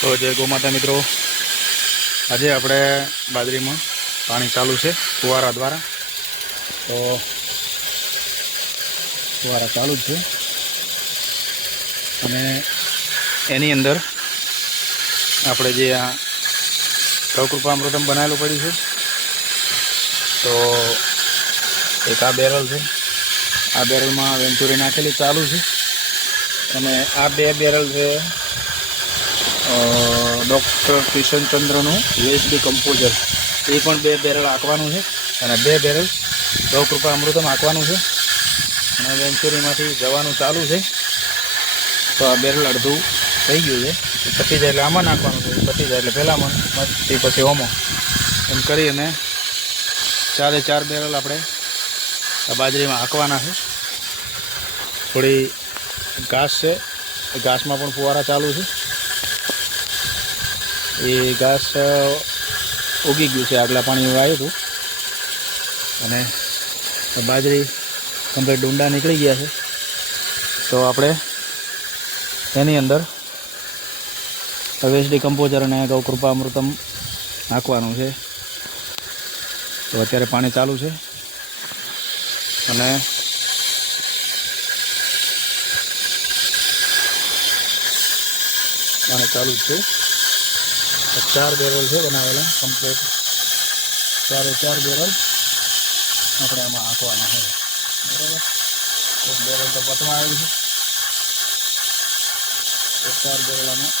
તો જય ગૌ માતા મિત્રો, આજે આપણે બાજરીમાં પાણી ચાલુ છે ફુવારા દ્વારા. તો ફુવારા ચાલુ જ છે અને એની અંદર આપણે જે આ ગૌકૃપામૃતમ બનાવેલું પડ્યું છે. તો એક આ બેરલ છે, આ બેરલમાં વેન્ચુરી નાખેલી ચાલુ છે અને આ બે બેરલ છે ડૉક્ટર કિશનચંદ્રનું યુએસડી કમ્પોઝર. એ પણ બે બેરલ આંકવાનું છે અને બે બેરલ ગૌકૃપા અમૃતમ આંકવાનું છે અને વેન્ચુરીમાંથી જવાનું ચાલુ છે. તો આ બેરલ અડધું થઈ ગયું છે, પતી જાય એટલે આમાં નાખવાનું છે, પતી જાય એટલે પહેલાંમાં, તે પછી ઓમો, એમ કરી અને 4 બેરલ આપણે આ બાજરીમાં હાંકવાના છે. થોડી ઘાસ છે, એ ઘાસમાં પણ ફુવારા ચાલુ છે. એ ઘાસ ઉગી ગયું છે, આગલા પાણી આવ્યું હતું અને બાજરી કમ્પ્લીટ ડુંડા નીકળી ગયા છે. તો આપણે એની અંદર યુએસડી કમ્પોઝર અને ગૌકૃપા અમૃતમ નાખવાનું છે. તો અત્યારે પાણી ચાલુ છે અને પાણી ચાલુ જ છે. 4 બેરલ છે બનાવેલા કમ્પ્લીટ, 4 બેરલ આપણે આમાં હાંકવાના છે. બરાબર, એક બેરલ તો પતમાં આવ્યું છે, 4 બેરલ આમાં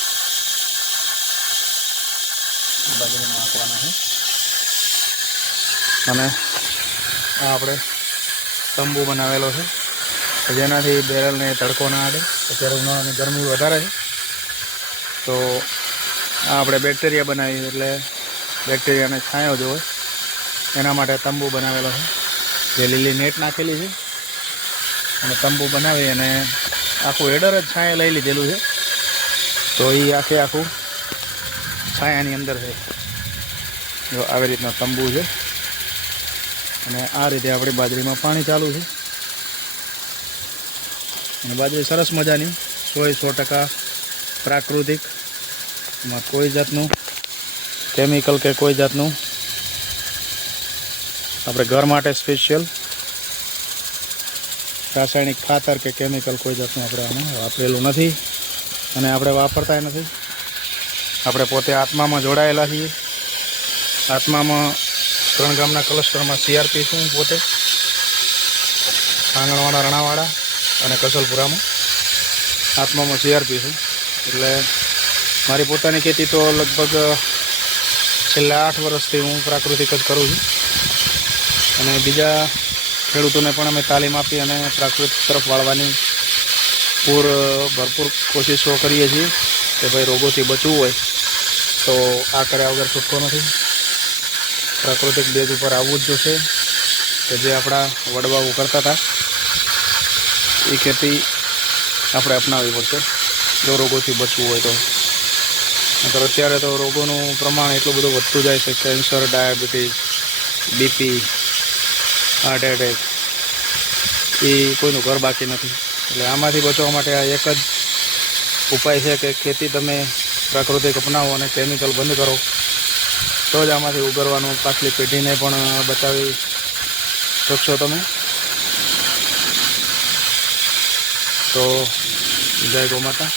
બાજરીમાં હાંકવાના છે. અને આ આપણે તંબુ બનાવેલો છે જેનાથી બેરલને તડકો ના આડે. અત્યારે ઉનાળાની ગરમી વધારે છે, તો આ આપણે બેક્ટેરિયા બનાવી, એટલે બેક્ટેરિયાને છાંયો જોવે એના માટે તંબુ બનાવેલો છે. જે લીલી નેટ નાખેલી છે અને તંબુ બનાવી અને આખું હેડર જ છાંયે લઈ લીધેલું છે. તો એ આખું છાયાની અંદર છે. જો આવી રીતનો તંબુ છે અને આ રીતે આપણી બાજરીમાં પાણી ચાલુ છે. અને બાજરી સરસ મજાની 100% પ્રાકૃતિક, એમાં કોઈ જાતનું કેમિકલ કે કોઈ જાતનું આપણે ઘર માટે સ્પેશિયલ રાસાયણિક ખાતર કે કેમિકલ કોઈ જાતનું આપણે આમાં વાપરેલું નથી અને આપણે વાપરતા નથી. આપણે પોતે આત્મામાં જોડાયેલા છીએ. આત્મામાં 3 ગામના ક્લસ્ટરમાં CRP છું પોતે, આંગણવાડા, રણાવાડા અને કસલપુરામાં આત્મામાં CRP છું. એટલે મારી પોતાની ખેતી તો લગભગ છેલ્લા 8 વર્ષથી હું પ્રાકૃતિક જ કરું છું અને બીજા ખેડૂતોને પણ અમે તાલીમ આપી અને પ્રાકૃતિક તરફ વાળવાની ભરપૂર કોશિશો કરીએ છીએ કે ભાઈ રોગોથી બચવું હોય તો આ કર્યા વગર છૂટકો નથી. પ્રાકૃતિક બેઝ ઉપર આવવું જ જોશે કે જે આપણા વડવાઓ કરતા હતા એ ખેતી આપણે અપનાવવી પડશે જો રોગોથી બચવું હોય તો. નકર અત્યારે તો રોગોનું પ્રમાણ એટલું બધું વધતું જાય છે, cancer, diabetes, BP, heart attack, એ કોઈનું ઘર બાકી નથી. એટલે આમાંથી બચવા માટે આ એક જ ઉપાય છે કે ખેતી તમે પ્રાકૃતિક અપનાવો અને કેમિકલ બંધ કરો, તો જ આમાંથી ઉગરવાનું પાછલી પેઢીને પણ બચાવી શકશો તમે. તો જય ગૌ માતા.